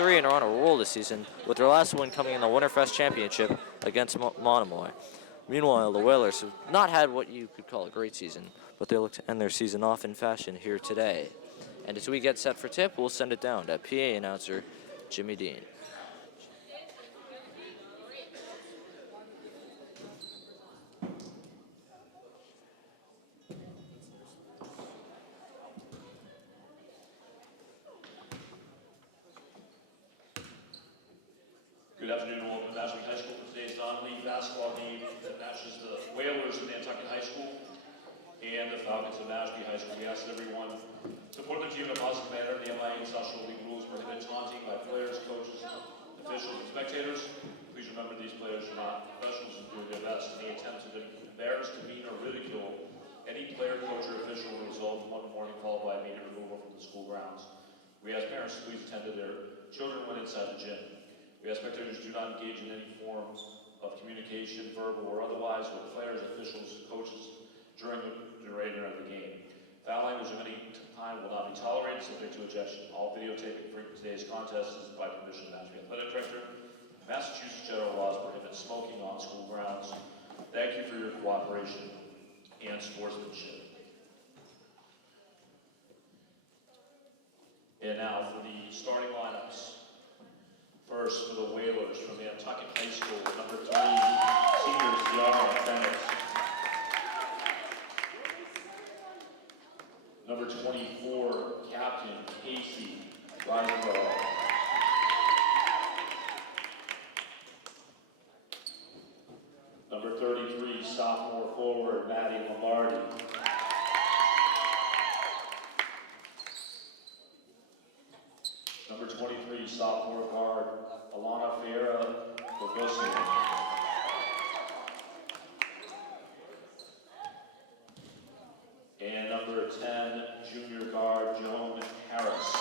3 and are on a roll this season, with their last win coming in the Winterfest Championship against Monomoy. Meanwhile, the Whalers have not had what you could call a great season, but they look to end their season off in fashion here today. And as we get set for tip, we'll send it down to PA announcer Jimmy Dean. Good afternoon, welcome to Mashpee High School for today's non-league basketball game that matches the Whalers of Nantucket High School and the Falcons of Mashpee High School. We ask everyone to support the team in a positive manner. The MIA Social League rules prohibit taunting by players, coaches, officials, and spectators. Please remember these players are not professionals and do their best. Any attempt to embarrass, demean, or ridicule any player, coach, or official will result in one warning followed by immediate removal from the school grounds. We ask parents to please attend to their children when inside the gym. We ask spectators do not engage in any form of communication, verbal or otherwise, with players, officials, coaches during the duration of the game. Foul language of any kind will not be tolerated, subject to ejection. All videotaping for today's contest is by permission of the Mashpee Athletic Director. Massachusetts general laws prohibit smoking on school grounds. Thank you for your cooperation and sportsmanship. And now for the starting lineups. First, for the Whalers from Nantucket High School, number 3, seniors Deanna Bennett. Number 24, Captain Casey Risenberg. Number 33, sophomore forward Maddie Lombardi. Number 23, sophomore guard Alana Ferreira Bogosi. And number 10, junior guard Joan Harris.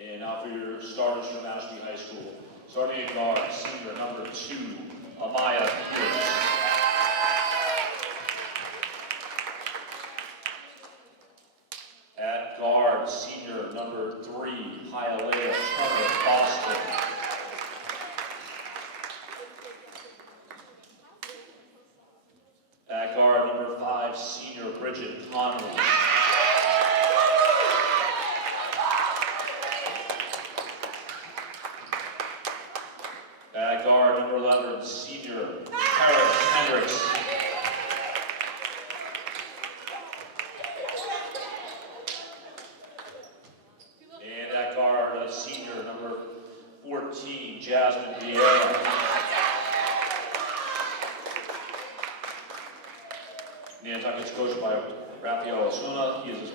And now for your starters from Mashpee High School. Starting at guard, senior number 2, Amaya Pierce. At guard, senior number 3, Hialeah Turner Boston. At guard, number 5, senior Bridget Conley. At guard, number 11, senior Paris Hendricks. And at guard, senior number 14, Jasmine Vieira. Nantucket's coached by Rafael Osuna. He is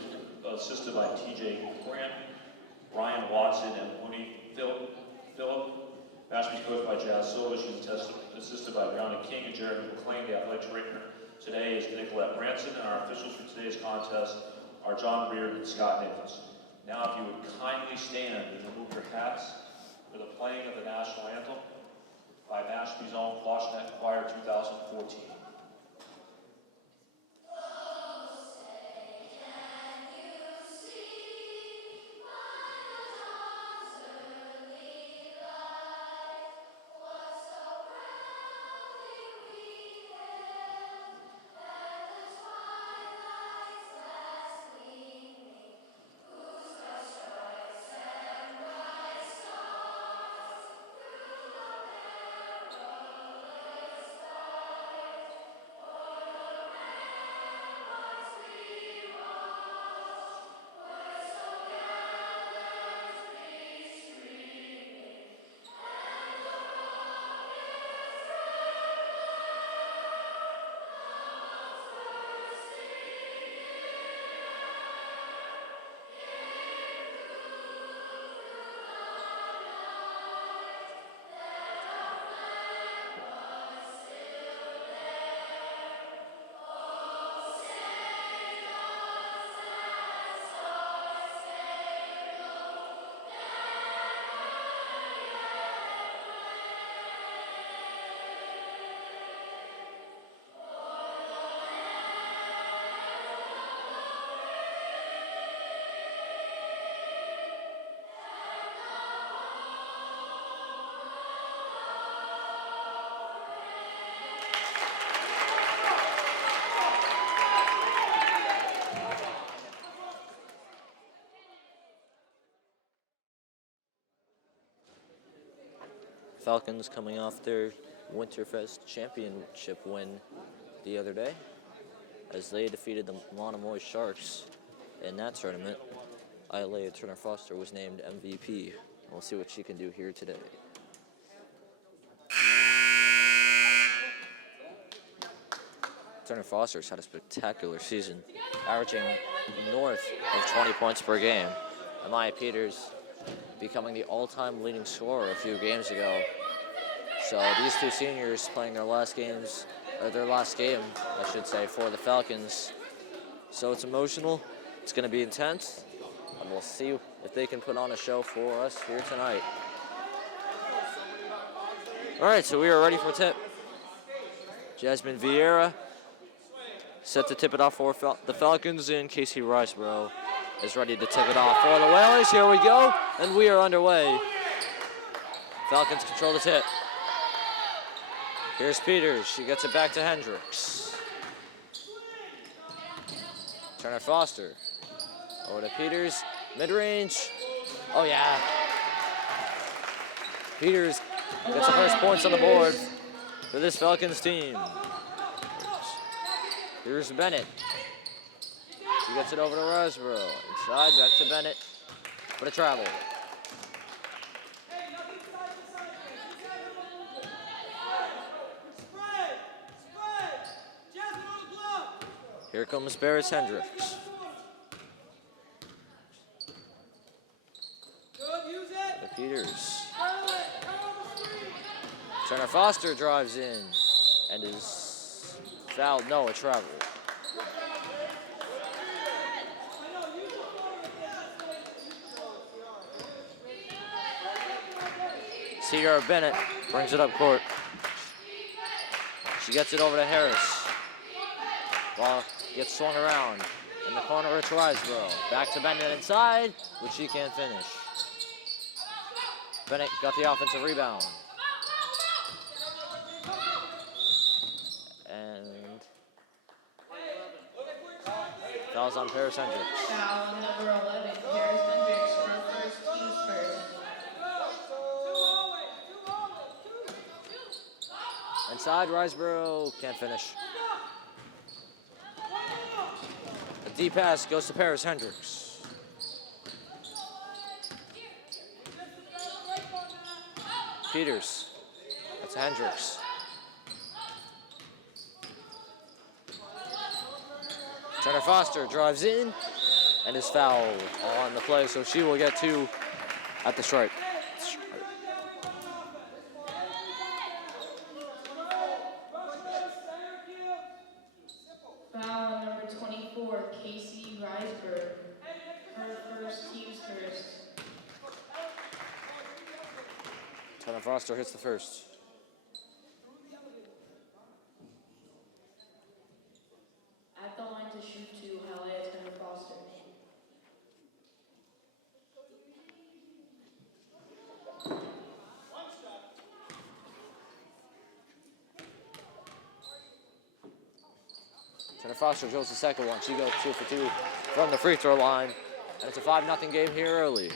assisted by TJ Grant, Ryan Watson, and Mooney Phillip. Mashpee's coached by Jazz Silva. She's assisted by Brianna King and Jeremy McLean. The athletic director today is Nicolette Branson, and our officials for today's contest are John Reardon and Scott Nichols. Now, if you would kindly stand and remove your hats for the playing of the national anthem by Mashpee's own Quashnet Choir 2014. Falcons coming off their Winterfest championship win the other day as they defeated the Monomoy Sharks in that tournament. Ilea Turner Foster was named MVP. We'll see what she can do here today. Turner Foster's had a spectacular season, averaging north of 20 points per game. Amaya Peters becoming the all-time leading scorer a few games ago. So these two seniors playing their last game, I should say, for the Falcons. So it's emotional, it's going to be intense, and we'll see if they can put on a show for us here tonight. All right, so we are ready for tip. Jasmine Vieira set to tip it off for the Falcons, and Casey Riceboro is ready to tip it off for the Whalers. Here we go, and we are underway. Falcons control the tip. Here's Peters. She gets it back to Hendricks. Turner Foster. Over to Peters. Mid-range. Oh, yeah. Peters gets the first points on the board for this Falcons team. Here's Bennett. She gets it over to Roseboro. Inside, back to Bennett. For the travel. Here comes Barris Hendricks. The Peters. Turner Foster drives in and is fouled. No, a travel. Ciara Bennett brings it up court. She gets it over to Harris. Ball gets swung around. In the corner, it's Riceboro. Back to Bennett inside, which she can't finish. Bennett got the offensive rebound. And fouls on Paris Hendricks. Foul on number 11, Paris Hendricks, her first, team's first. Inside, Riceboro can't finish. A deep pass goes to Paris Hendricks. Peters. That's Hendricks. Turner Foster drives in and is fouled on the play, so she will get 2 at the stripe. Foul on number 24, Casey Riceboro, her first, team's first. Turner Foster hits the first. At the line to shoot 2, Halea Turner Foster. Turner Foster drills the second one. She goes 2 for 2 from the free throw line. And it's a 5-0 game here early.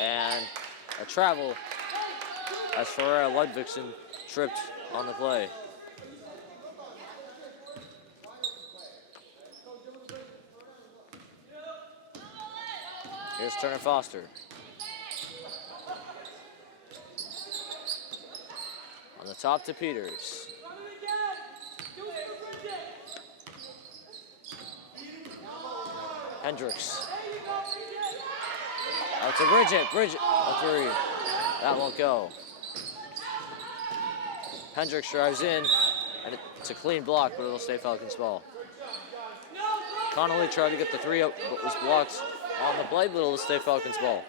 And a travel as Ferreira Ludvigsen tripped on the play. Here's Turner Foster. On the top to Peters. Hendricks. Out to Bridget. Bridget, a 3. That won't go. Hendricks drives in, and it's a clean block, but it'll stay Falcons ball. Connolly tried to get the 3 up, but was blocked on the play, but it'll stay Falcons ball.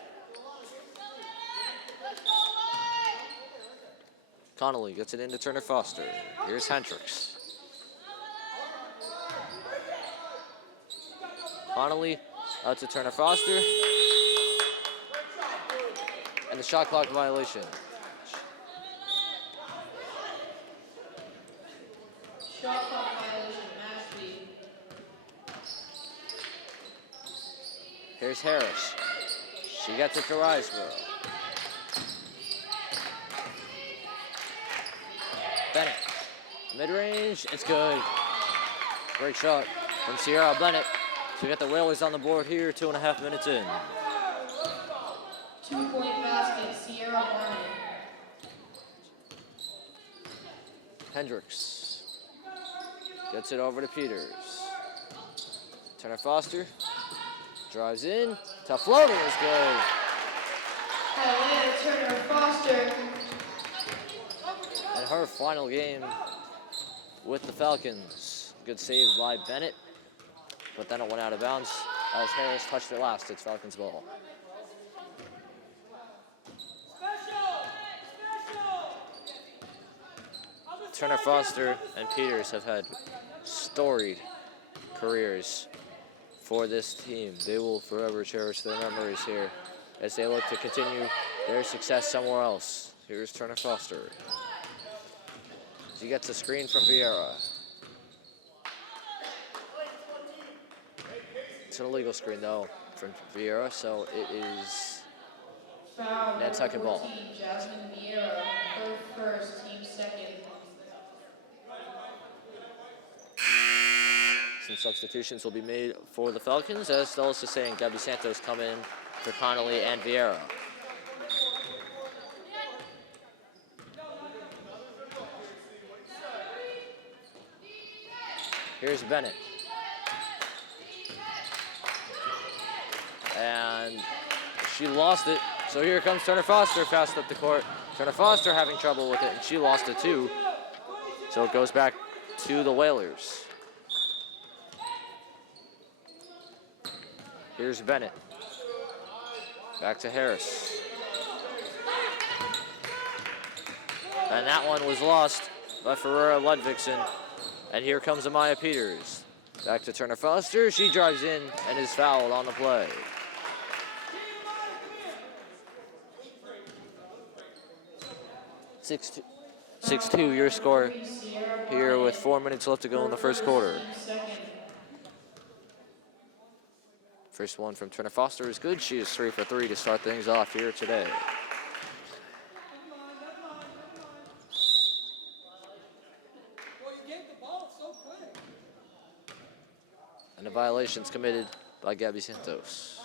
Connolly gets it into Turner Foster. Here's Hendricks. Connolly out to Turner Foster. And the shot clock violation. Shot clock violation, Mashpee. Here's Harris. She gets it to Riseborough. Bennett. Mid-range, it's good. Great shot from Sierra Bennett. So we got the Whalers on the board here, 2.5 minutes in. 2-point basket, Sierra Bennett. Hendricks gets it over to Peters. Turner Foster drives in. Tough floater is good. Atlanta Turner Foster. And her final game with the Falcons. Good save by Bennett, but then it went out of bounds as Harris touched it last. It's Falcons ball. Turner Foster and Peters have had storied careers for this team. They will forever cherish their memories here as they look to continue their success somewhere else. Here's Turner Foster. She gets a screen from Vieira. It's an illegal screen though from Vieira, so it is Foul Nantucket number ball. 14, Jasmine Vieira, her first, team second. Some substitutions will be made for the Falcons as Dulles is saying Gabby Santos come in for Connolly and Vieira. Here's Bennett. And she lost it. So here comes Turner Foster fast up the court. Turner Foster having trouble with it, and she lost it too. So it goes back to the Whalers. Here's Bennett. Back to Harris. And that one was lost by Ferreira Ludvigsen. And here comes Amaya Peters. Back to Turner Foster. She drives in and is fouled on the play. Six two, your score here with 4 minutes left to go in the first quarter. First one from Turner Foster is good. She is 3 for 3 to start things off here today. And the violations committed by Gabby Santos.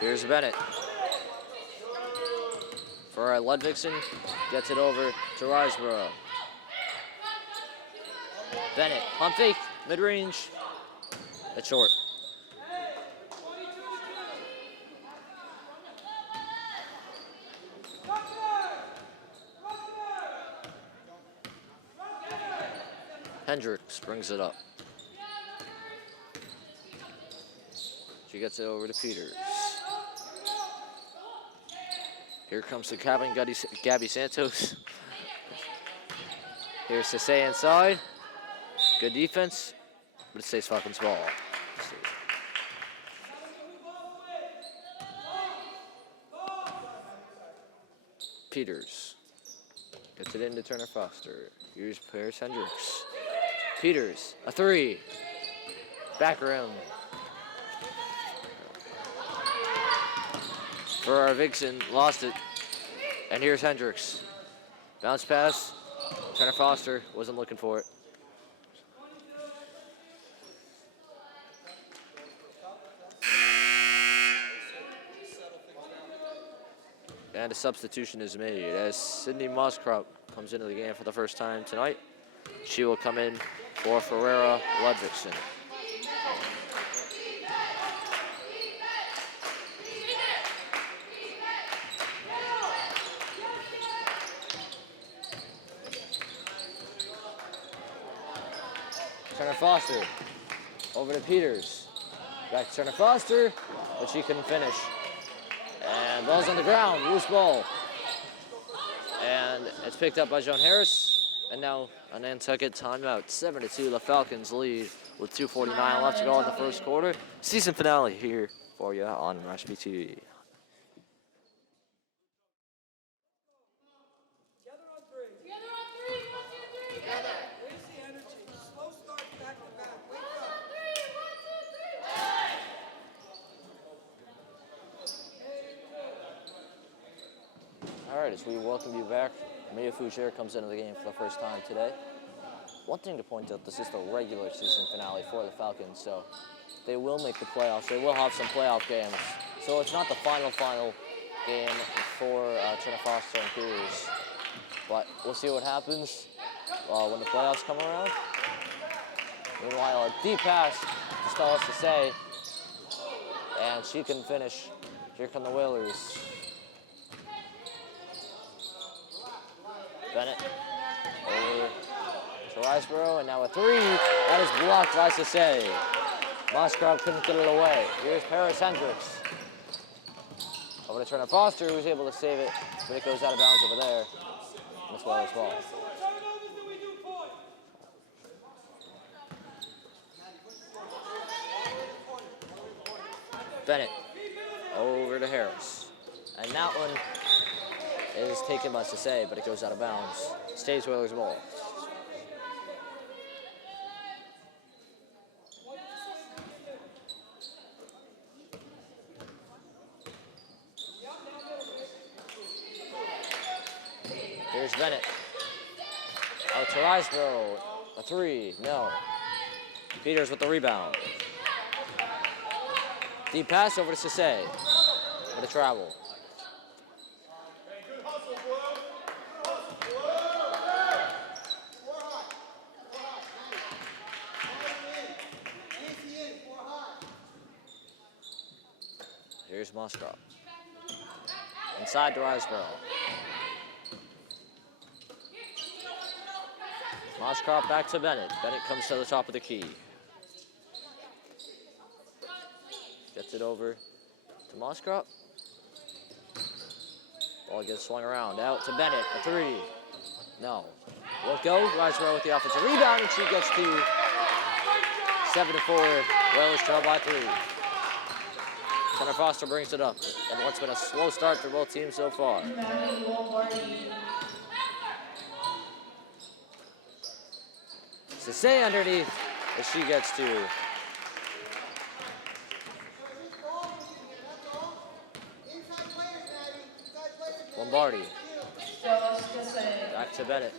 Here's Bennett. For Ludvigsen, gets it over to Riseborough. Bennett, pump fake, mid-range. That's short. Hendricks brings it up. She gets it over to Peters. Here comes the cabin, Gabby Santos. Here's Sase inside. Good defense, but it stays Falcons ball. Peters gets it into Turner Foster. Here's Paris Hendricks. Peters, a three. Back rim. For Vixen, lost it. And here's Hendricks. Bounce pass. Turner Foster wasn't looking for it. And a substitution is made as Sydney Moskrop comes into the game for the first time tonight. She will come in for Ferreira Ludvigsen. Turner Foster over to Peters. Back to Turner Foster, but she couldn't finish. And ball's on the ground, loose ball. And it's picked up by Joan Harris. And now a Nantucket timeout. 7-2, the Falcons lead with 2:49 left to go in the first quarter. Season finale here for you on Mashpee TV. Together on three. Together on three. 1, 2, 3. Together. Where's the energy? right, as we welcome you back, Mia Fougere comes into the game for the first time today. One thing to point out, this is the regular season finale for the Falcons, so they will make the playoffs. They will have some playoff games. So it's not the final game for Turner Foster and Peters. But we'll see what happens when the playoffs come around. Meanwhile, a deep pass to Stella to say, and she can finish. Here come the Whalers. Bennett over to Riceboro, and now a three. That is blocked by Sase. Moskrob couldn't get it away. Here's Paris Hendricks. Over to Turner Foster, who's able to save it, but it goes out of bounds over there. And it's Whalers ball. Bennett over to Harris. And that one is taken by Sase, but it goes out of bounds. Stays Whalers ball. Here's Bennett. Out to Riceboro. A three. No. Peters with the rebound. Deep pass over to Sase. With a travel. Here's Moskrob. Inside to Riceboro. Moskrob back to Bennett. Bennett comes to the top of the key. Gets it over to Moskrob. Ball gets swung around. Out to Bennett. A three. No. Won't go. Riceboro with the offensive rebound, and she gets to 7-4. Whalers trail by 3. Turner Foster brings it up. And what's been a slow start for both teams so far. Sase underneath as she gets to. Lombardi. Back to Bennett.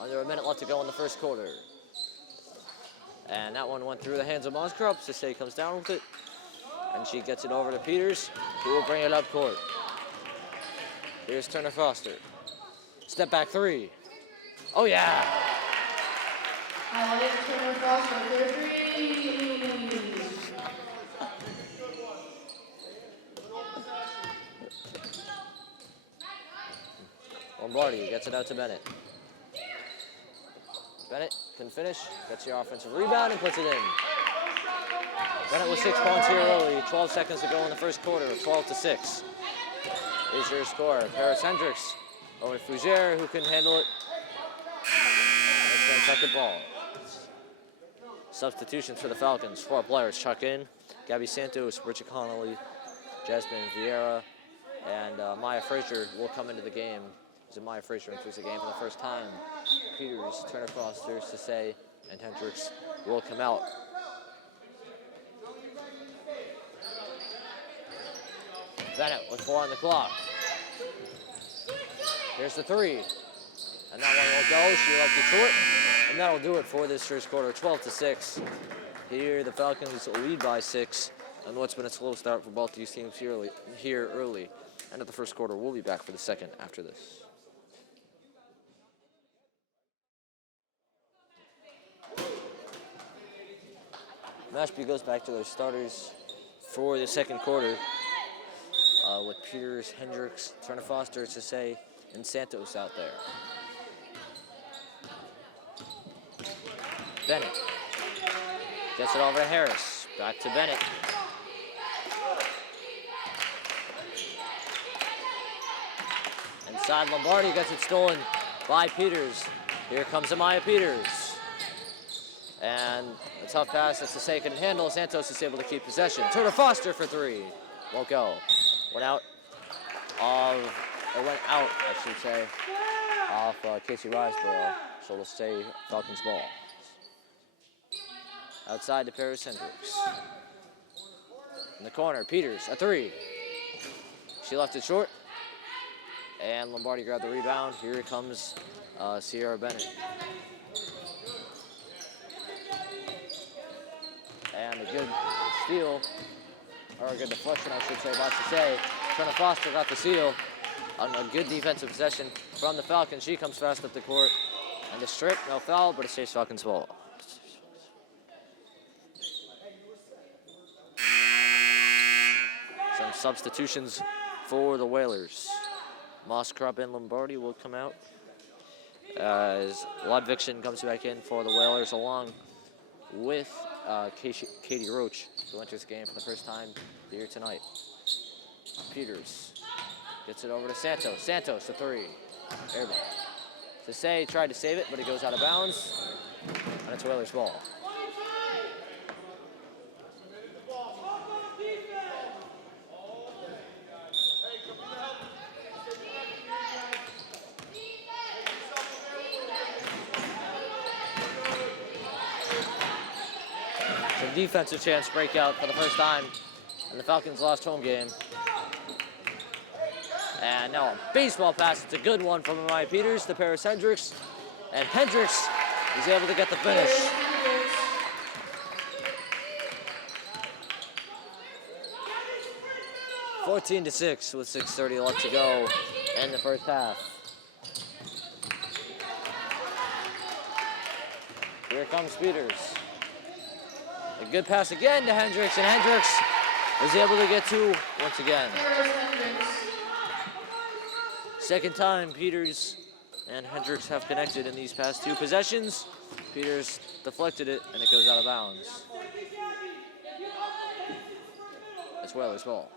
Under a minute left to go in the first quarter. And that one went through the hands of Moskrob. Sase comes down with it. And she gets it over to Peters, who will bring it up court. Here's Turner Foster. Step back three. Oh, yeah. Turner Foster for three. Lombardi gets it out to Bennett. Bennett can finish, gets the offensive rebound and puts it in. Bennett with 6 points here early, 12 seconds to go in the first quarter, 12-6. Here's your score. Paris Hendricks over to Fougere, who can handle it. And it's Nantucket ball. Substitutions for the Falcons. 4 players chuck in. Gabby Santos, Richard Connolly, Jasmine Vieira, and Maya Frazier will come into the game. Maya Frazier enters the game for the first time. Peters, Turner Foster, Sase, and Hendricks will come out. Bennett with 4 on the clock. Here's the three. And that one will go. She left it short. And that'll do it for this first quarter, 12-6. Here, the Falcons lead by 6. And what's been a slow start for both these teams here early. End of the first quarter. We'll be back for the second after this. Mashpee goes back to their starters for the second quarter with Peters, Hendricks, Turner Foster, Sase, and Santos out there. Bennett gets it over to Harris. Back to Bennett. Inside, Lombardi gets it stolen by Peters. Here comes Amaya Peters. And a tough pass that Sase couldn't handle. Santos is able to keep possession. Turner Foster for 3. Won't go. Went out, I should say, off Casey Riceboro. So we'll stay Falcons ball. Outside to Paris Hendricks. In the corner, Peters, a 3. She left it short. And Lombardi grabbed the rebound. Here comes Sierra Bennett. And a good steal, or a good deflection, I should say, about to say. Turner Foster got the steal on a good defensive possession from the Falcons. She comes fast up the court. And the strip, no foul, but it stays Falcons ball. Some substitutions for the Whalers. Moskrup and Lombardi will come out as Ludvigsen comes back in for the Whalers, along with Katie Roach, who enters the game for the first time here tonight. Peters gets it over to Santos. Santos, the three. Airball. Say tried to save it, but it goes out of bounds, and it's Whalers ball. Some defensive chance breakout for the first time in the Falcons' last home game. And now a baseball pass. It's a good one from Maya Peters to Paris Hendricks. And Hendricks is able to get the finish. (14-6) with 6:30 left to go in the first half. Here comes Peters. A good pass again to Hendricks, and Hendricks is able to get two once again. Second time Peters and Hendricks have connected in these past two possessions. Peters deflected it, and it goes out of bounds. It's Whalers ball.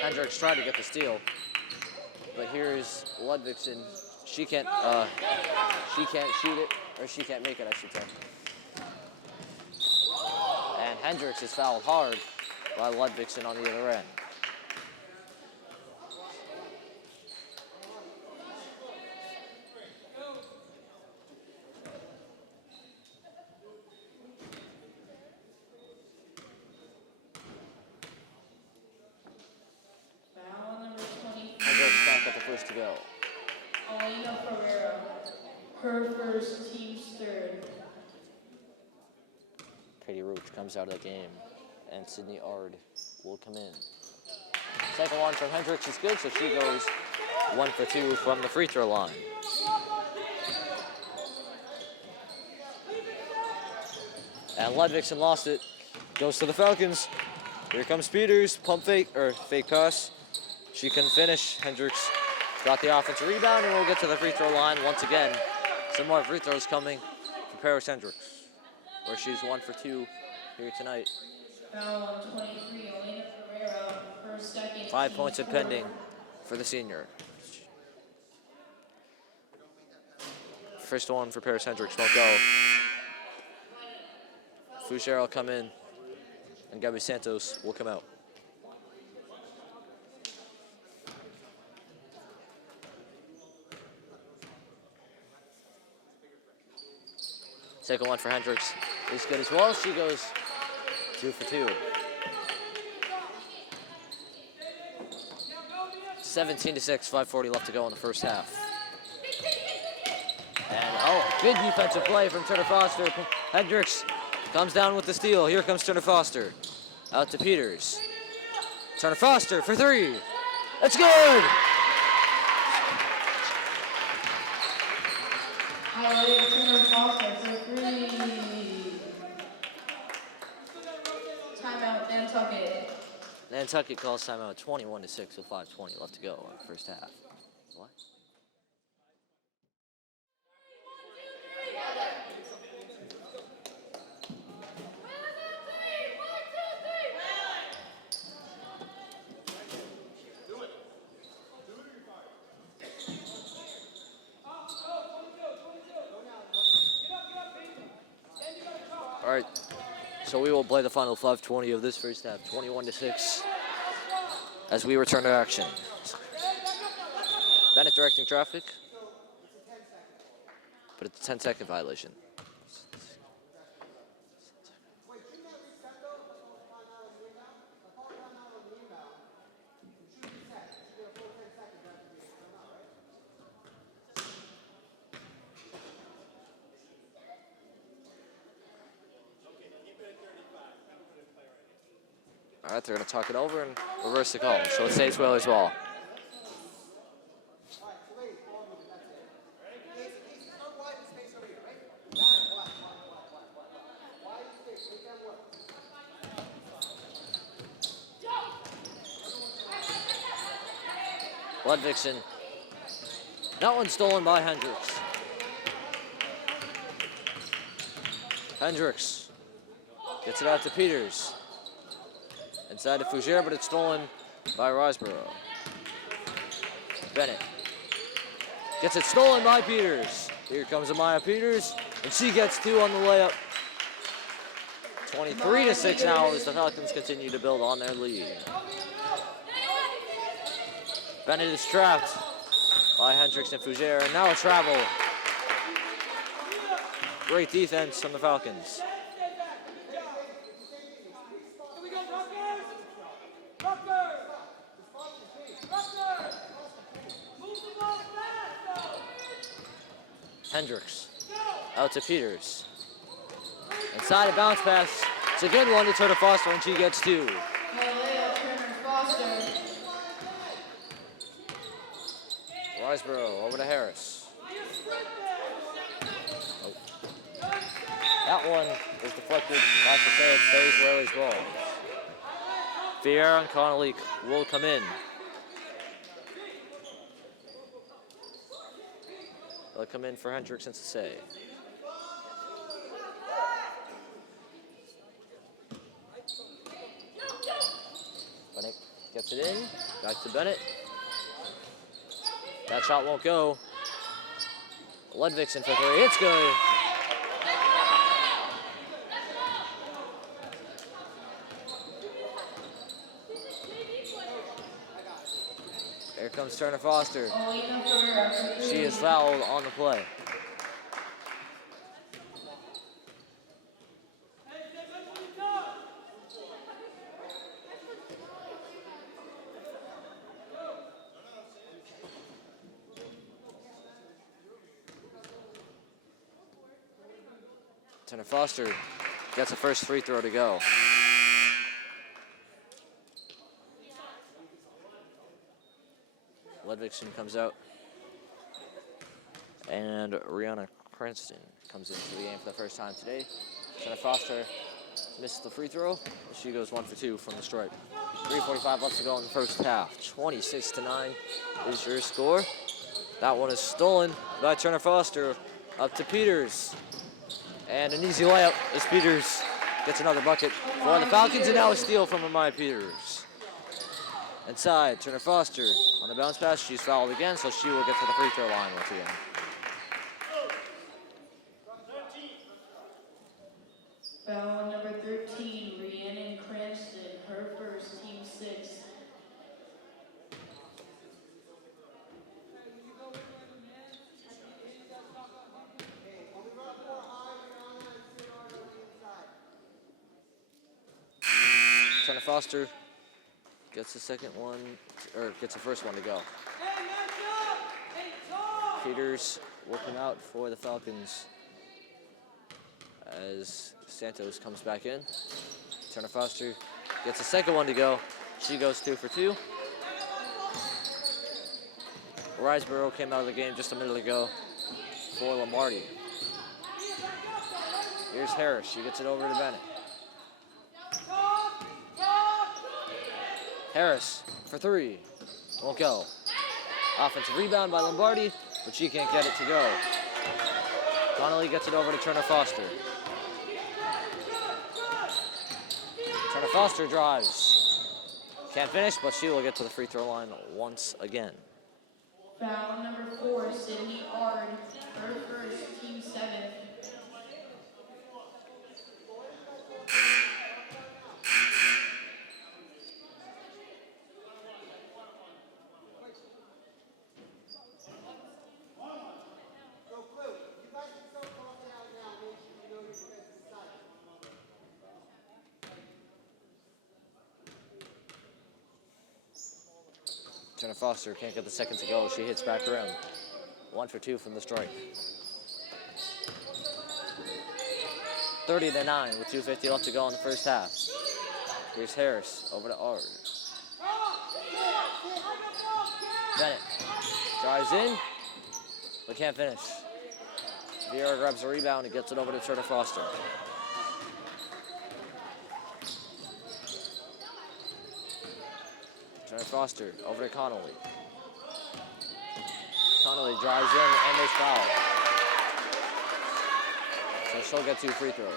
Hendricks tried to get the steal, but here's Ludvigsen. She can't shoot it, or she can't make it, I should say. And Hendricks is fouled hard by Ludvigsen on the other end. Foul number 20. Hendricks can't get the first to go. Elena Ferreira, her first, team's third. Katie Roach comes out of the game, and Sydney Ard will come in. Second one from Hendricks is good, so she goes 1 for 2 from the free throw line. And Ludvigsen lost it. Goes to the Falcons. Here comes Peters. Pump fake, or fake pass. She couldn't finish. Hendricks got the offensive rebound, and we'll get to the free throw line once again. Some more free throws coming from Paris Hendricks, where she's 1 for 2 here tonight. Foul on 23, Elena Ferreira, her second. 5 points are pending for the senior. First one for Paris Hendricks won't go. Foucher will come in, and Gabby Santos will come out. Second one for Hendricks is good as well. She goes 2 for 2. 17-6, 5:40 left to go in the first half. And good defensive play from Turner Foster. Hendricks comes down with the steal. Here comes Turner Foster. Out to Peters. Turner Foster for 3. That's good! Elena Turner Foster for 3. Timeout, Nantucket. Nantucket calls timeout 21-6 with 5:20 left to go in the first half. What? All right, so we will play the final 5:20 of this first half, 21-6, as we return to action. Bennett directing traffic, but it's a 10-second violation. that. They're going to talk it over and reverse the call. So it stays Whalers ball. Ludvigsen. That one stolen by Hendricks. Hendricks gets it out to Peters. Inside to Fougere, but it's stolen by Riseborough. Bennett gets it stolen by Peters. Here comes Amaya Peters, and she gets 2 on the layup. 23-6 now as the Falcons continue to build on their lead. Bennett is trapped by Hendricks and Fougere, and now a travel. Great defense from the Falcons. Hendricks out to Peters. Inside a bounce pass. It's a good one to Turner Foster, and she gets 2. Turner Foster. Riseborough over to Harris. Oh. That one is deflected by Facade. It stays Whalers ball. Vieira and Connolly will come in. They'll come in for Hendricks and Sasay. Bennett gets it in. Back to Bennett. That shot won't go. Ludvigsen for 3. It's good. Here comes Turner Foster. She is fouled on the play. Turner Foster gets the first free throw to go. Ludvigsen comes out. And Rihanna Cranston comes into the game for the first time today. Turner Foster missed the free throw. She goes 1 for 2 from the stripe. 3:45 left to go in the first half. 26-9 is your score. That one is stolen by Turner Foster. Up to Peters. And an easy layup as Peters gets another bucket for the Falcons, and now a steal from Amaya Peters. Inside, Turner Foster on the bounce pass. She's fouled again, so she will get to the free throw line once again. Foul number 13, Rhiannon Cranston, her first, team 6. Turner Foster gets the second one, or gets the first one to go. Peters will come out for the Falcons as Santos comes back in. Turner Foster gets the second one to go. She goes 2 for 2. Riseborough came out of the game just a minute ago for Lombardi. Here's Harris. She gets it over to Bennett. Harris for 3. Won't go. Offensive rebound by Lombardi, but she can't get it to go. Connolly gets it over to Turner Foster. Turner Foster drives. Can't finish, but she will get to the free throw line once again. Foul number 4, Sydney Ard, her first, team 7. Turner Foster can't get the second to go. She hits back around. 1 for 2 from the strike. 30-9 with 2:50 left to go in the first half. Here's Harris over to Ard. Bennett drives in, but can't finish. Vieira grabs the rebound and gets it over to Turner Foster. Turner Foster over to Connolly. Connolly drives in and there's foul. So she'll get 2 free throws.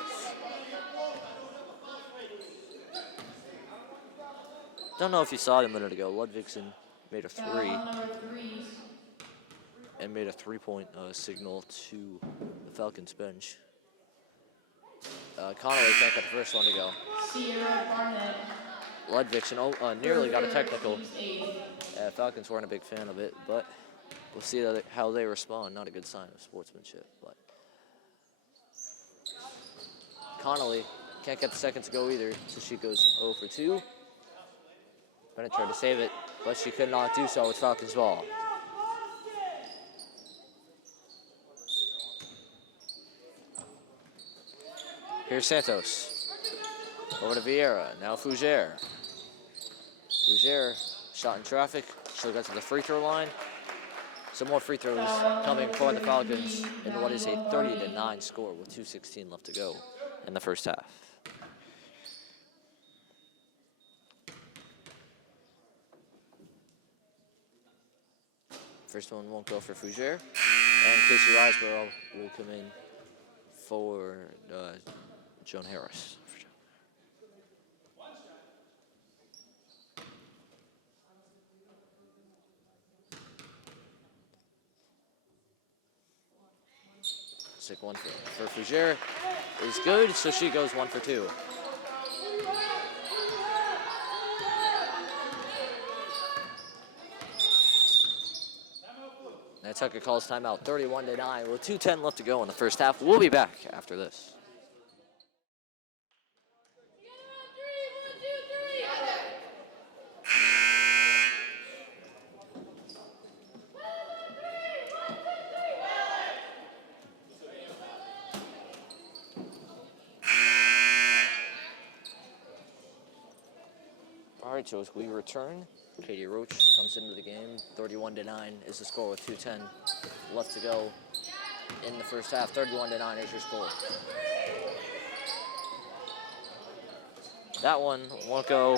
Don't know if you saw it a minute ago. Ludvigsen made a 3 Number 3. and made a 3-point signal to the Falcons bench. Connolly can't get the first one to go. Sierra Barnett. Ludvigsen nearly got a Her technical. team's 8th. Falcons weren't a big fan of it, but we'll see how they respond. Not a good sign of sportsmanship, but Connolly can't get the second to go either, so she goes 0 for 2. Bennett tried to save it, but she could not do so with Falcons ball. Here's Santos. Over to Vieira. Now Fougere. Fougere shot in traffic. She'll get to the free throw line. Some more free throws coming for the Falcons in what is a 30-9 score with 2:16 left to go in the first half. First one won't go for Fougere. And Casey Riseborough will come in for Joan Harris. Sick one for Fougere is good, so she goes 1 for 2. Nantucket calls timeout, 31-9 with 2:10 left to go in the first half. We'll be back after this. All right, so as we return, Katie Roach comes into the game. 31-9 is the score with 2:10 left to go in the first half. 31-9 is your score. That one won't go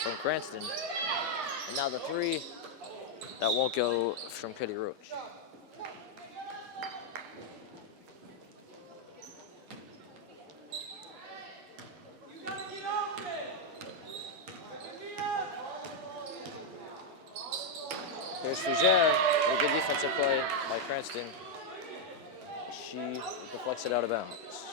from Cranston. And now the 3 that won't go from Katie Roach. Here's Fougere, a good defensive play by Cranston. She deflects it out of bounds.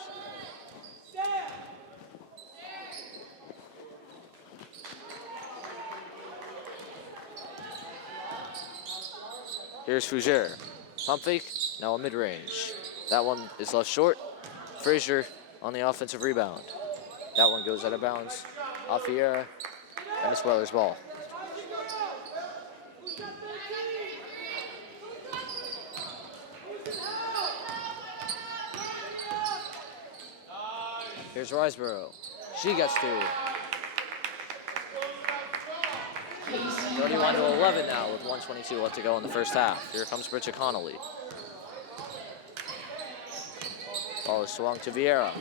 Here's Fougere. Pump fake, now a mid-range. That one is left short. Frazier on the offensive rebound. That one goes out of bounds. Off Vieira, and it's Weller's ball. Here's Riseborough. She gets 2. 31-11 now with 1:22 left to go in the first half. Here comes Bridget Connolly. Ball is swung to Vieira.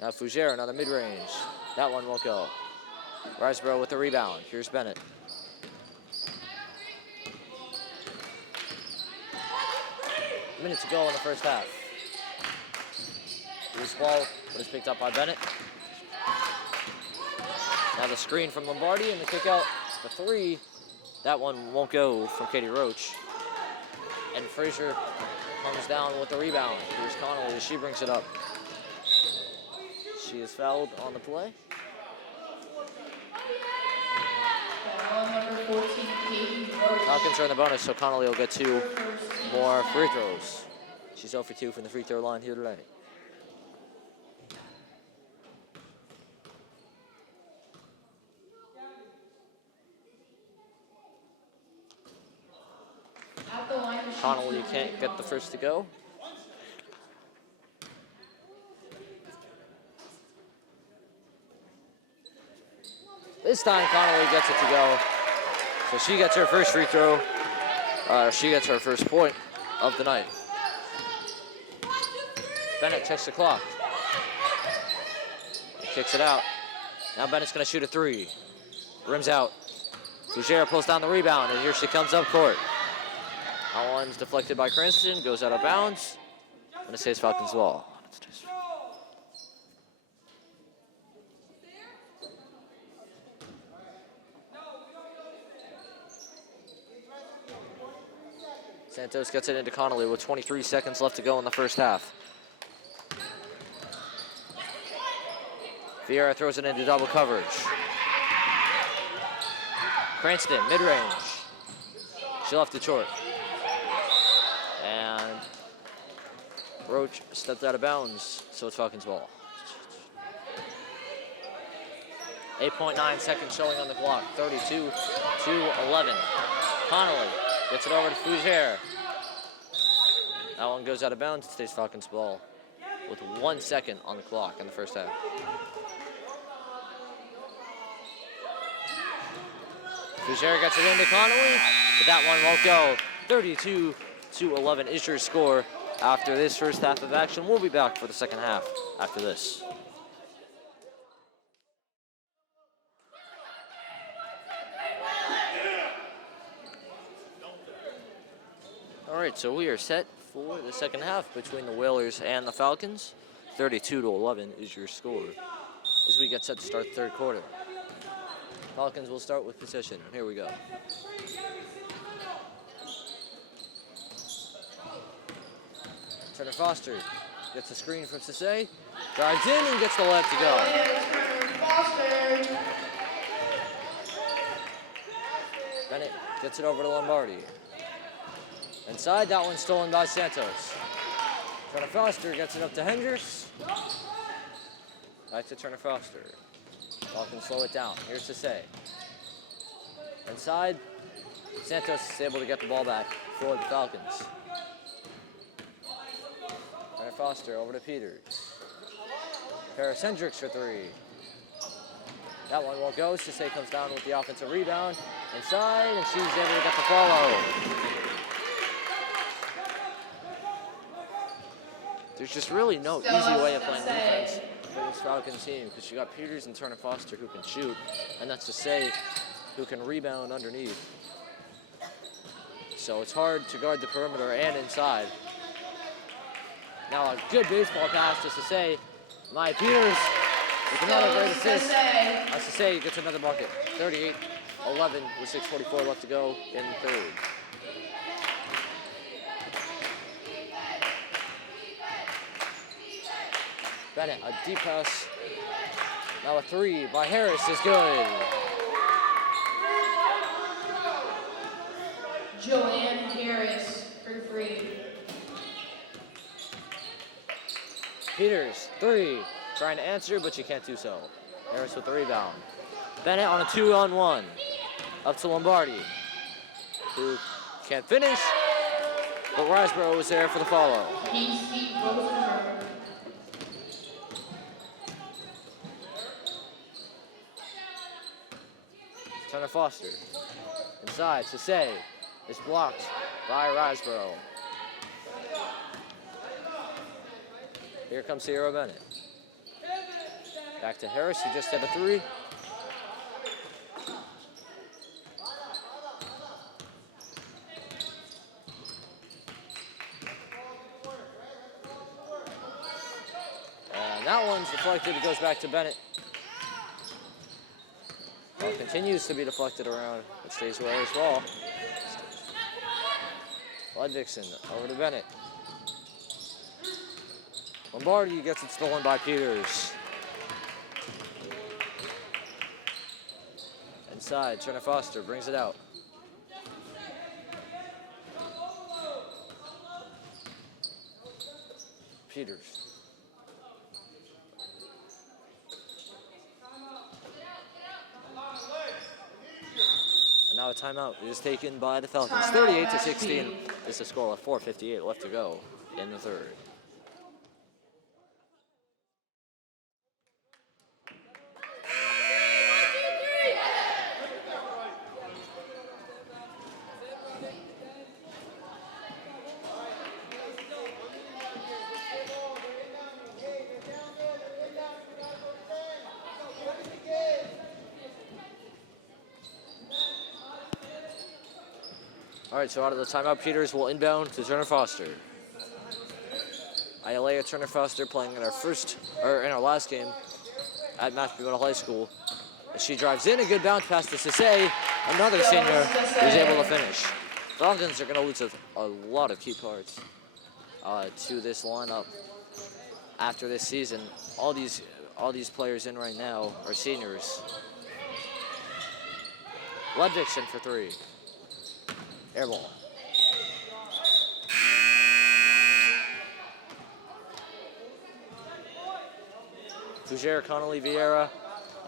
Now Fougere, another mid-range. That one won't go. Riseborough with the rebound. Here's Bennett. A minute to go in the first half. Loose ball, but it's picked up by Bennett. Now the screen from Lombardi and the kick out for 3. That one won't go from Katie Roach. And Frazier comes down with the rebound. Here's Connolly as she brings it up. She is fouled on the play. Foul number 14, Katie Roach. Falcons are in the bonus, so Connolly will get 2 more free throws. She's 0 for 2 from the free throw line here today. At the line, Connolly can't get the first to go. This time Connolly gets it to go. So she gets her first free throw. She gets her first point of the night. Bennett checks the clock. Kicks it out. Now Bennett's going to shoot a three. Rims out. Fougere pulls down the rebound, and here she comes up court. That one's deflected by Cranston, goes out of bounds, and it stays Falcons ball. Santos gets it into Connolly with 23 seconds left to go in the first half. Vieira throws it into double coverage. Cranston, mid-range. She left it short. And Roach stepped out of bounds, so it's Falcons ball. 8.9 seconds showing on the clock, 32-11. Connolly gets it over to Fougere. That one goes out of bounds, it stays Falcons ball with 1 second on the clock in the first half. Fougere gets it into Connolly, but that one won't go. 32-11 is your score after this first half of action. We'll be back for the second half after this. All right, so we are set for the second half between the Whalers and the Falcons. 32-11 is your score as we get set to start the third quarter. Falcons will start with possession. Here we go. Turner Foster gets a screen from Sisse, drives in and gets the layup to go. Bennett gets it over to Lombardi. Inside, that one's stolen by Santos. Turner Foster gets it up to Hendricks. Back to Turner Foster. Falcons slow it down. Here's Sisse. Inside, Santos is able to get the ball back for the Falcons. Turner Foster over to Peters. Paris Hendricks for three. That one won't go. Sisse comes down with the offensive rebound. Inside, and she's able to get the follow. There's just really no easy way of playing defense for this Falcons team because you got Peters and Turner Foster who can shoot, and that's Sisse who can rebound underneath. So it's hard to guard the perimeter and inside. Now a good baseball pass to Sisse. Maya Peters with another great assist. Sisse gets another bucket. 38-11 with 6:44 left to go in the third. Bennett, a deep pass. Now a three by Harris is good. Joanne Harris for three. Peters, three. Trying to answer, but she can't do so. Harris with the rebound. Bennett on a 2-on-1. Up to Lombardi, who can't finish, but Riseborough was there for the follow. Casey Rosenberg. Turner Foster. Inside, Sisse is blocked by Riseborough. Here comes Sierra Bennett. Back to Harris, who just hit a three. And that one's deflected. It goes back to Bennett. Ball continues to be deflected around. It stays away as well. Ludvigsen over to Bennett. Lombardi gets it stolen by Peters. Inside, Turner Foster brings it out. Peters. And now a timeout is taken by the Falcons. 38-16 is the score with 4:58 left to go in the third. All right, so out of the timeout, Peters will inbound to Turner Foster. Ialea Turner Foster playing in our last game at Mashpee Middle High School. As she drives in, a good bounce pass to Sisse, another senior who's able to finish. Falcons are going to lose a lot of key parts to this lineup after this season. All these players in right now are seniors. Ludvigsen for three. Air ball. Fougere, Connolly, Vieira,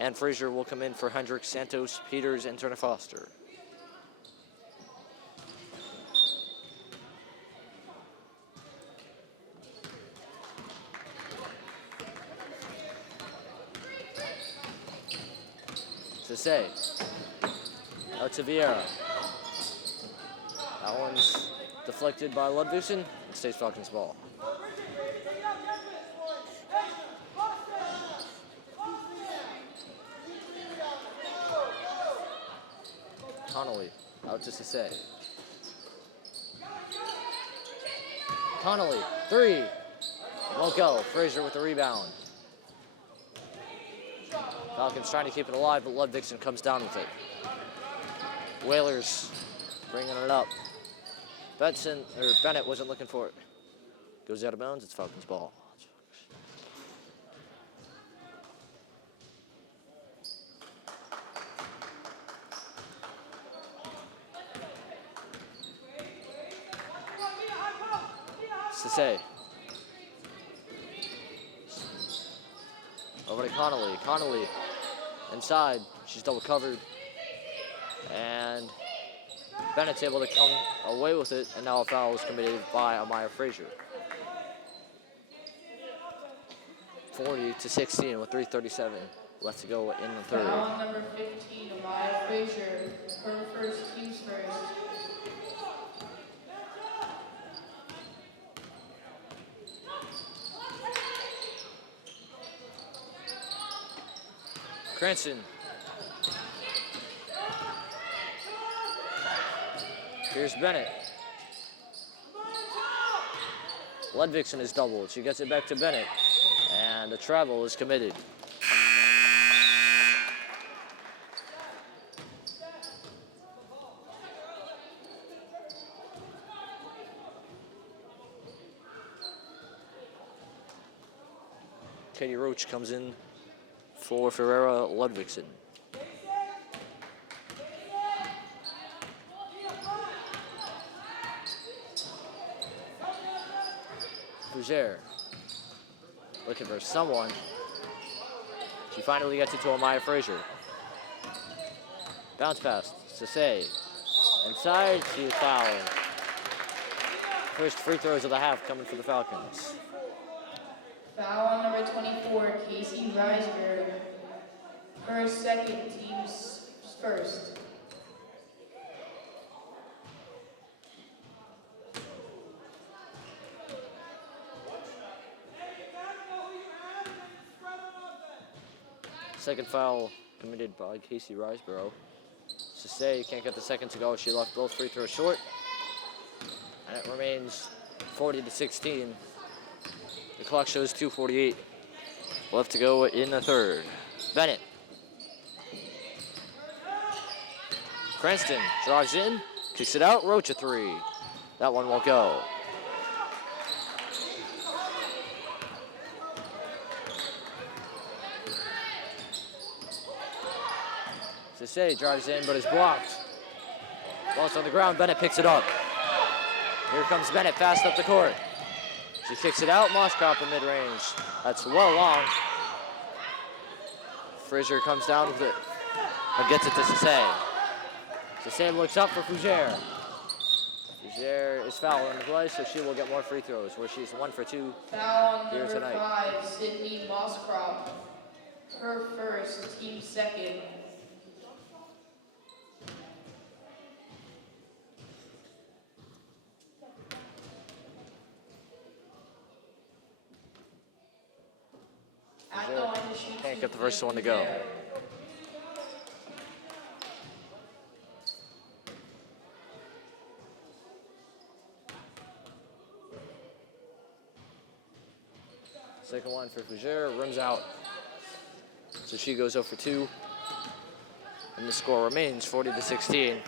and Frazier will come in for Hendricks, Santos, Peters, and Turner Foster. Sisse. Out to Vieira. That one's deflected by Ludvigsen. It stays Falcons ball. Connolly out to Sisse. Connolly, three. Won't go. Frazier with the rebound. Falcons trying to keep it alive, but Ludvigsen comes down with it. Whalers bringing it up. Bennett wasn't looking for it. Goes out of bounds. It's Falcons ball. Sisse. Over to Connolly. Connolly inside. She's double covered. And Bennett's able to come away with it, and now a foul is committed by Amaya Frazier. 40-16 with 3:37 left to go in the third. Foul number 15, Amaya Frazier. Her first, team's first. Cranston. Here's Bennett. Ludvigsen is doubled. She gets it back to Bennett. And the travel is committed. Katie Roach comes in for Ferreira Ludvigsen. Fougere looking for someone. She finally gets it to Amaya Frazier. Bounce pass, Sisse. Inside, she is fouled. First free throws of the half coming for the Falcons. Foul on number 24, Casey Reisberg. Her second, team's first. Second foul committed by Casey Riseborough. Sisse can't get the second to go. She left both free throws short. And it remains 40-16. The clock shows 2:48 left to go in the third. Bennett. Cranston drives in, kicks it out, Roach a three. That one won't go. Sisse drives in, but is blocked. Ball's on the ground, Bennett picks it up. Here comes Bennett, fast up the court. She kicks it out, Moskop in mid-range. That's well long. Frazier comes down with it and gets it to Sisse. Sisse looks up for Fougere. Fougere is fouled in the play, so she will get more free throws, where she's 1 for 2 Foul on here number tonight. 5, Sydney Moscrop. Her first, team second. Can't get the first one to go. Second one for Fougere, rims out. So she goes 0 for 2. And the score remains 40-16.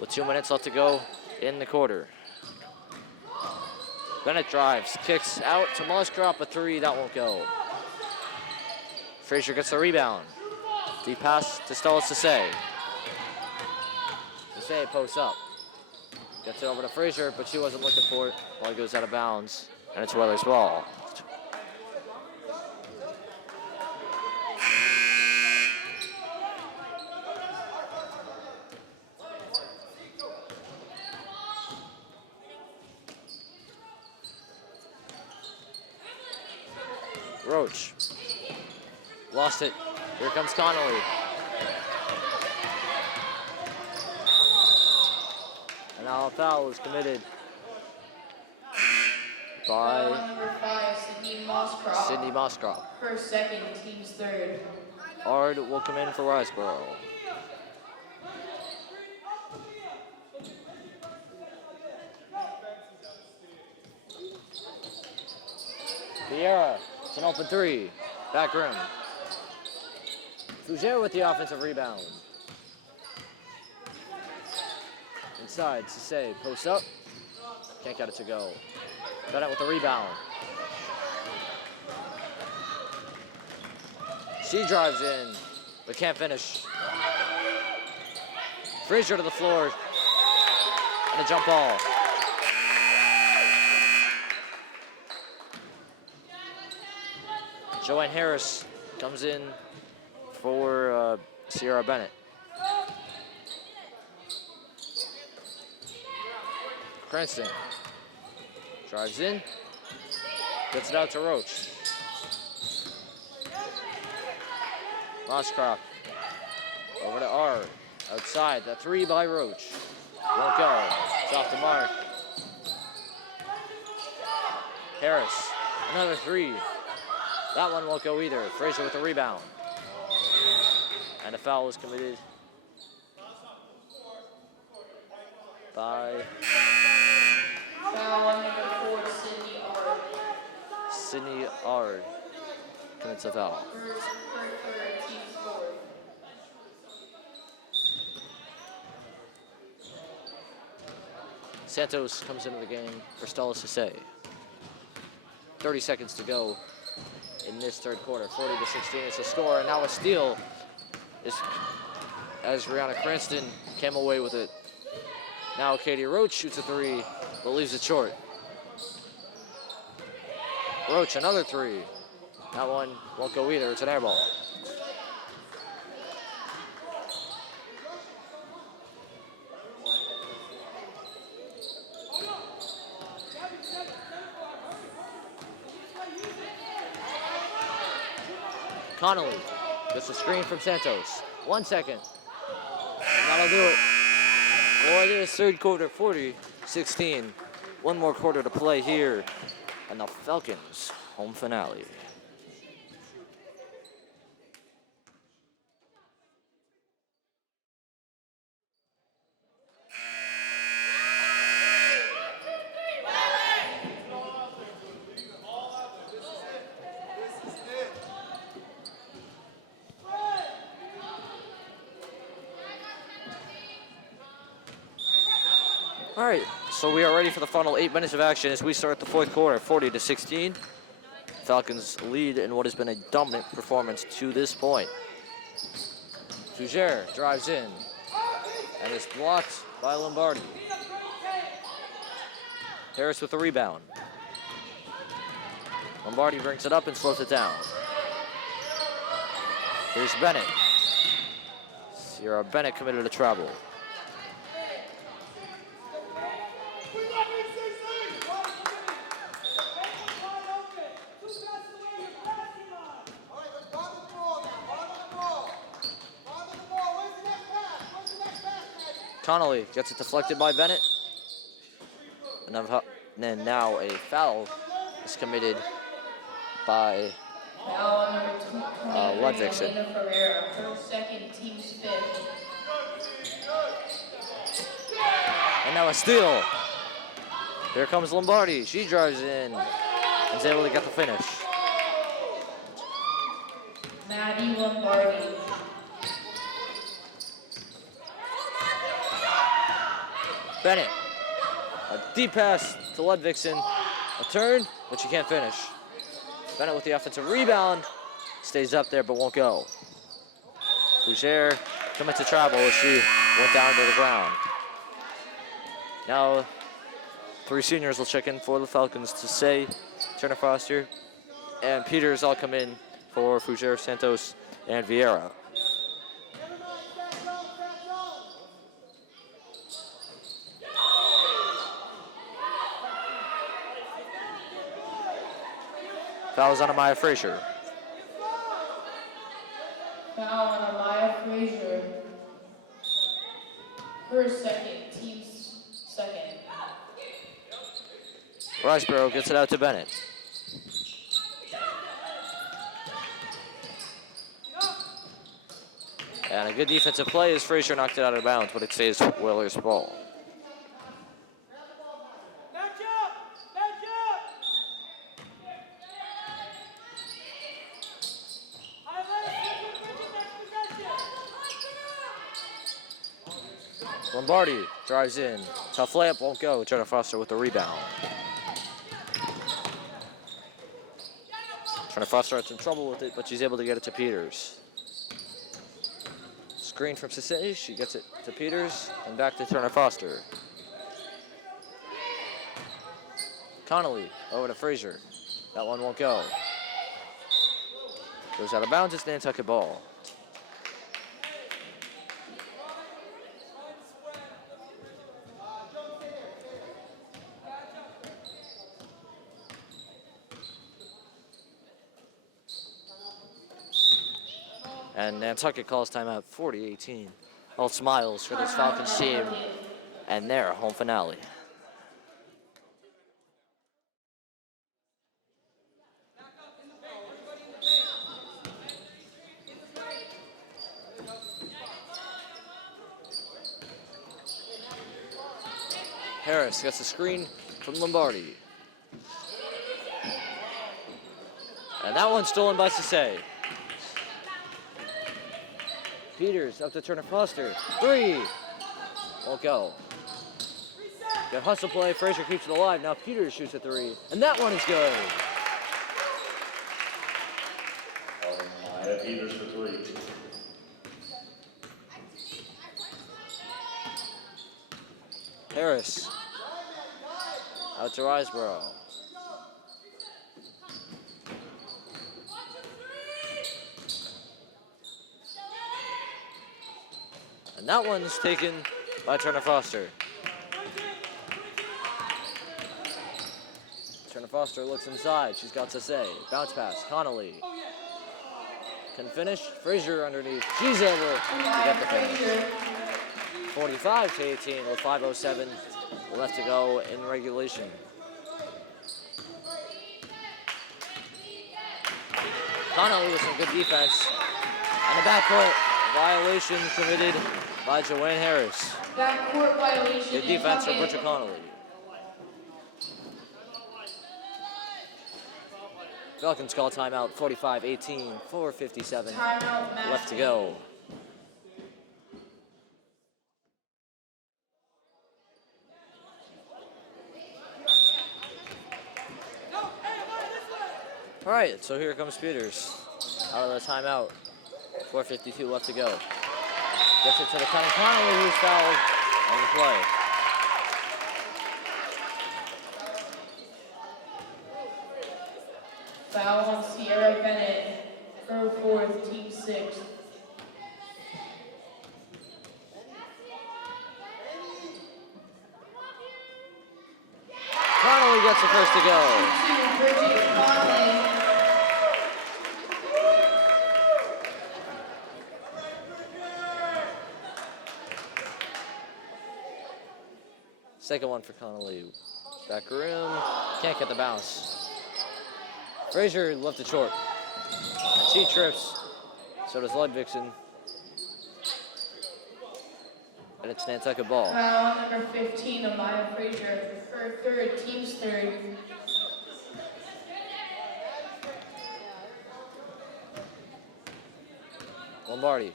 With 2 minutes left to go in the quarter. Bennett drives, kicks out to Musgrop, a 3, that won't go. Frazier gets the rebound. Deep pass to Stella Sisse. Sisse posts up. Gets it over to Frazier, but she wasn't looking for it. Ball goes out of bounds, and it's Weather's ball. Roach. Lost it. Here comes Connolly. And now a foul is committed by Foul on number 5, Sydney Moscrop. First, second, team's third. Ard will come in for Riseboro. Vieira, it's an open 3. Back rim. Fougere with the offensive rebound. Inside, Sisse posts up. Can't get it to go. Bennett with the rebound. She drives in, but can't finish. Frazier to the floor. And a jump ball. Joanne Harris comes in for Sierra Bennett. Cranston drives in, gets it out to Roach. Moscrop over to R, outside, the 3 by Roach. Won't go, it's off the mark. Harris, another 3. That one won't go either. Frazier with the rebound. And a foul was committed by Foul on number 4, Sydney Ard. Commits a foul. First, team's fourth. Santos comes into the game for Stella Sisse. 30 seconds to go in this third quarter. 40-16 is the score, and now a steal is as Rihanna Cranston came away with it. Now Katie Roach shoots a 3, but leaves it short. Roach, another 3. That one won't go either, it's an air ball. Connolly gets a screen from Santos. 1 second. And that'll do it. For this third quarter, 40-16. One more quarter to play here. And the Falcons home finale. All right, so we are ready for the final 8 minutes of action as we start the fourth quarter, 40-16. Falcons lead in what has been a dominant performance to this point. Fougere drives in and is blocked by Lombardi. Harris with the rebound. Lombardi brings it up and slows it down. Here's Bennett. Sierra Bennett committed a travel. Connolly gets it deflected by Bennett. And then now a foul is committed by Foul on number 23, Ludvigsen. Elena Ferreira. First, second, team's fifth. And now a steal. Here comes Lombardi. She drives in. and is able to get the finish. Maddie Lombardi. Bennett, a deep pass to Ludvigsen, a turn, but she can't finish. Bennett with the offensive rebound, stays up there but won't go. Fougere coming to travel as she went down to the ground. Now, 3 seniors will check in for the Falcons to say Turner Foster and Peters all come in for Fougere, Santos, and Vieira. Fouls on Amaya Frazier. Foul on Amaya Frazier. Her second, team's second. Riceboro gets it out to Bennett. And a good defensive play as Frazier knocked it out of bounds, but it stays Whalers' ball. Lombardi drives in. Tough layup, won't go. Jenna Foster with the rebound. Jenna Foster had some trouble with it, but she's able to get it to Peters. Screen from Sissay, she gets it to Peters, and back to Turner Foster. Connolly over to Frazier. That one won't go. Goes out of bounds, it's Nantucket ball. And Nantucket calls timeout 40-18. All smiles for this Falcons team and their home finale. Harris gets a screen from Lombardi. And that one's stolen by Sissay. Peters up to Turner Foster. 3. Won't go. Good hustle play. Frazier keeps it alive. Now Peters shoots a 3. And that one is good. Peters for 3. Harris. Out to Riseboro. And that one's taken by Turner Foster. Turner Foster looks inside. She's got to say. Bounce pass. Connolly. Can finish. Frazier underneath. She's able to get the finish. 45-18 with 5:07 left to go in regulation. Connolly with some good defense. And a backcourt violation committed by Joanne Harris. Backcourt violation. Good defense from Butcher Connolly. Falcons call timeout 45-18, 4:57 Timeout left to go. All right, so here comes Peters out of the timeout. 4:52 left to go. Gets it to the cutting Connolly, who's fouled on the play. Foul on Sierra Bennett. Her 4th, team 6th. Connolly gets the first to go. Bridget Connolly. Second one for Connolly. Back room, can't get the bounce. Frazier left it short. And she trips, so does Ludvigsen. And it's Nantucket ball. Foul on number 15, Amaya Frazier. Her 3rd, team's 3rd. Lombardi.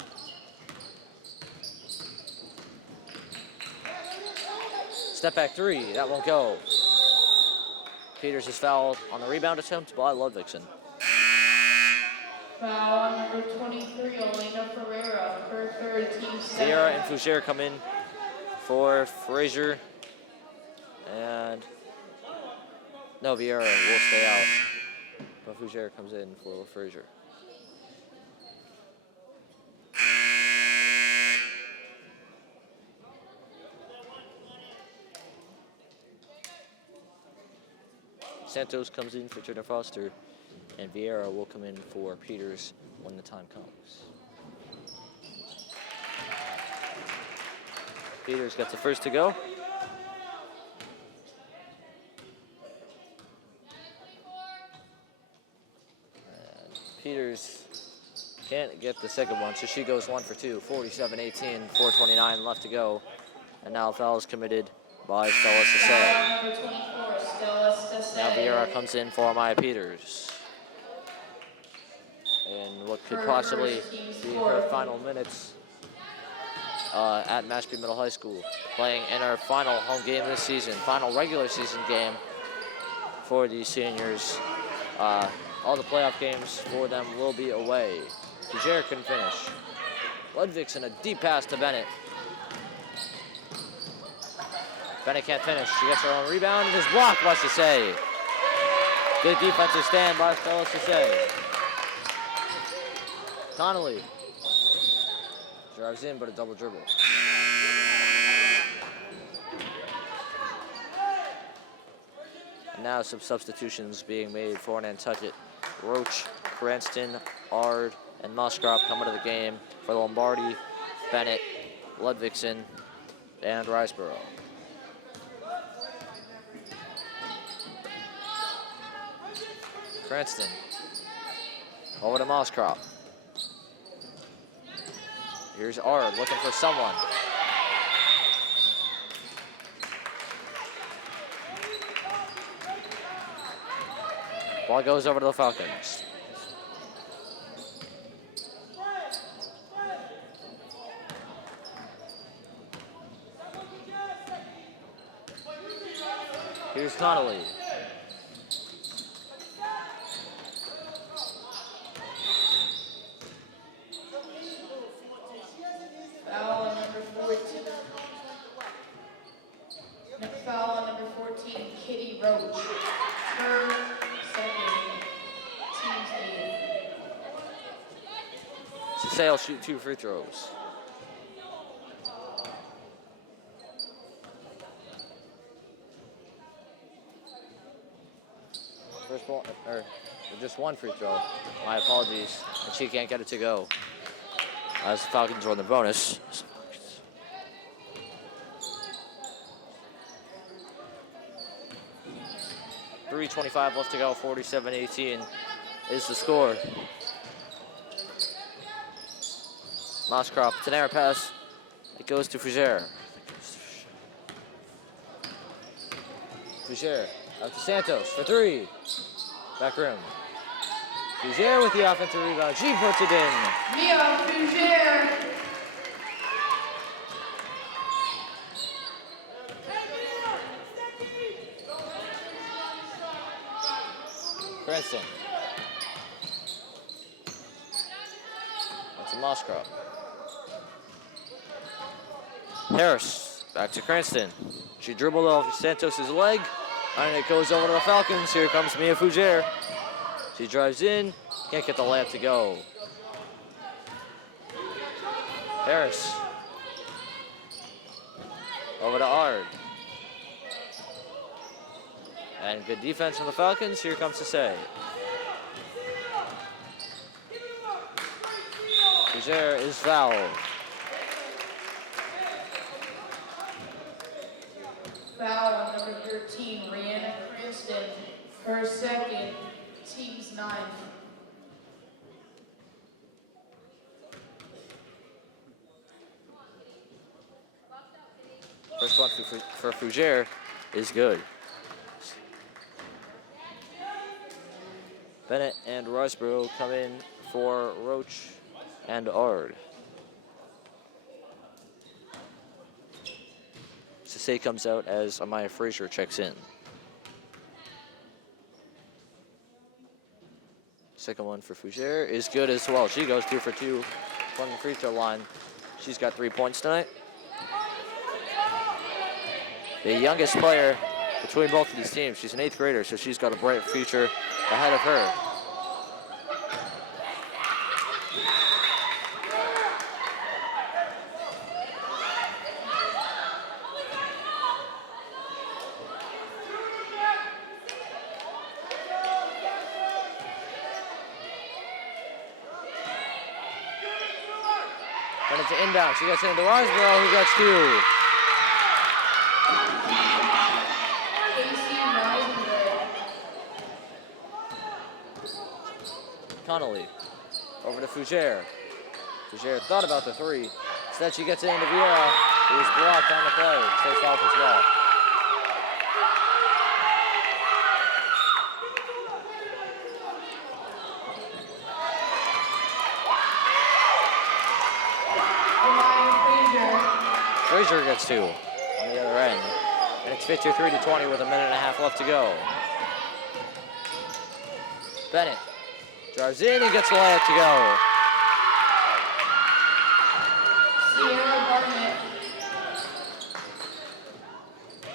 Step back three, that won't go. Peters is fouled on the rebound attempt by Ludvigsen. Foul on number 23, Elena Ferreira, her third, team 7. Vieira and Fougere come in for Frazier. And no, Vieira will stay out. But Fougere comes in for Frazier. Santos comes in for Turner Foster, and Vieira will come in for Peters when the time comes. Peters gets the first to go. And Peters can't get the second one, so she goes 1 for 2, 47-18, 4:29 left to go. And now foul is committed by Stella Sase. Foul number 24, Stella Sase. Now Vieira comes in for Maya Peters. And what could possibly be her final minutes at Mashpee Middle High School, playing in her final home game this season, final regular season game for the seniors. All the playoff games for them will be away. Fougere couldn't finish. Ludvigsen, a deep pass to Bennett. Bennett can't finish. She gets her own rebound and is blocked by Sase. Good defensive stand by Stella Sase. Connolly drives in, but a double dribble. And now some substitutions being made for Nantucket. Roach, Cranston, Ard, and Musgrove come into the game for Lombardi, Bennett, Ludvigsen, and Riceboro. Cranston over to Musgrove. Here's Ard looking for someone. Ball goes over to the Falcons. Here's Connolly. Foul on number 14. Foul on number 14, Kitty Roach. Her second, team's 8. Sase will shoot 2 free throws. First ball, or just 1 free throw. My apologies. And she can't get it to go. As the Falcons run the bonus. 3:25 left to go, 47-18 is the score. Moscrop, it's an air pass. It goes to Fougere. Fougere out to Santos for 3. Back rim. Fougere with the offensive rebound. She puts it in. Mia Fougere. Cranston. That's a Moscrop. Harris back to Cranston. She dribbled off Santos' leg, and it goes over to the Falcons. Here comes Mia Fougere. She drives in, can't get the layup to go. Harris. Over to Ard. And good defense from the Falcons. Here comes Sase. Fougere is fouled. Foul on number 13, Rihanna Cranston. Her second, team's 9th. First one for Fougere is good. Bennett and Riceboro come in for Roach and Ard. Sase comes out as Amaya Frazier checks in. Second one for Fougere is good as well. She goes 2 for 2 from the free throw line. She's got 3 points tonight. The youngest player between both of these teams. She's an 8th grader, so she's got a bright future ahead of her. And it's an inbound. She gets into Riseborough, who gets 2. Connolly over to Fougere. Fougere thought about the 3. Instead, she gets it into Vieira, who's blocked on the play. Stays Falcons ball. Frazier gets 2 on the other end. And it's 53-20 with a minute and a half left to go. Bennett drives in and gets the layup to go. Sierra Barnett.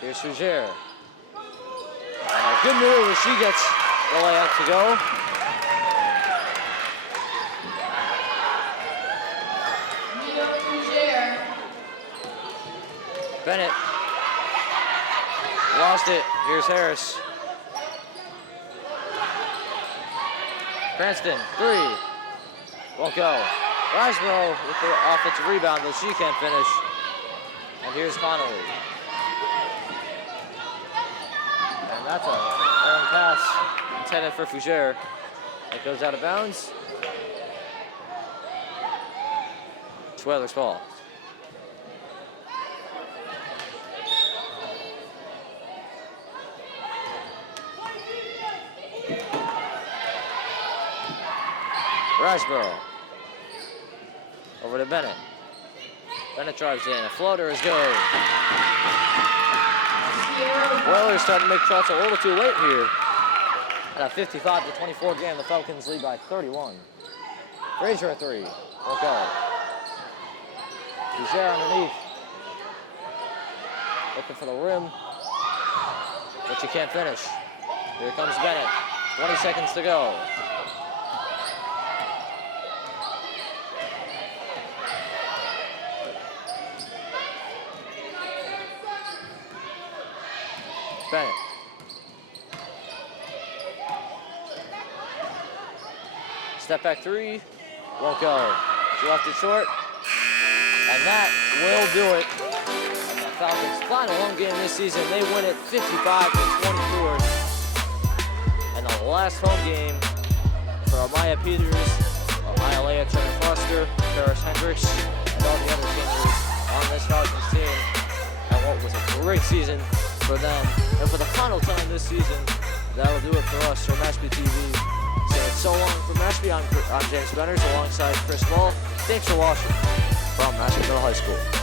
Here's Fougere. And a good move as she gets the layup to go. Bennett lost it. Here's Harris. Cranston, 3. Won't go. Riseborough with the offensive rebound, but she can't finish. And here's Connolly. And that's a errant pass intended for Fougere. It goes out of bounds. It's Whalers' ball. Riseborough over to Bennett. Bennett drives in. A floater is good. Whalers starting to make shots a little too late here. At a 55-24 game, the Falcons lead by 31. Frazier at 3. Won't go. Fougere underneath. Looking for the rim, but she can't finish. Here comes Bennett. 20 seconds to go. Bennett. Step back 3. Won't go. She left it short. And that will do it. And the Falcons' final home game this season, they win it 55-24. And the last home game for Amaya Peters, Amaya Leah Turner Foster, Paris Hendricks, and all the other seniors on this Falcons team. And what was a great season for them. And for the final time this season, that'll do it for us from Mashpee TV. Saying so long from Mashpee, I'm James Benners alongside Chris Ball. Thanks for watching from Mashpee Middle High School.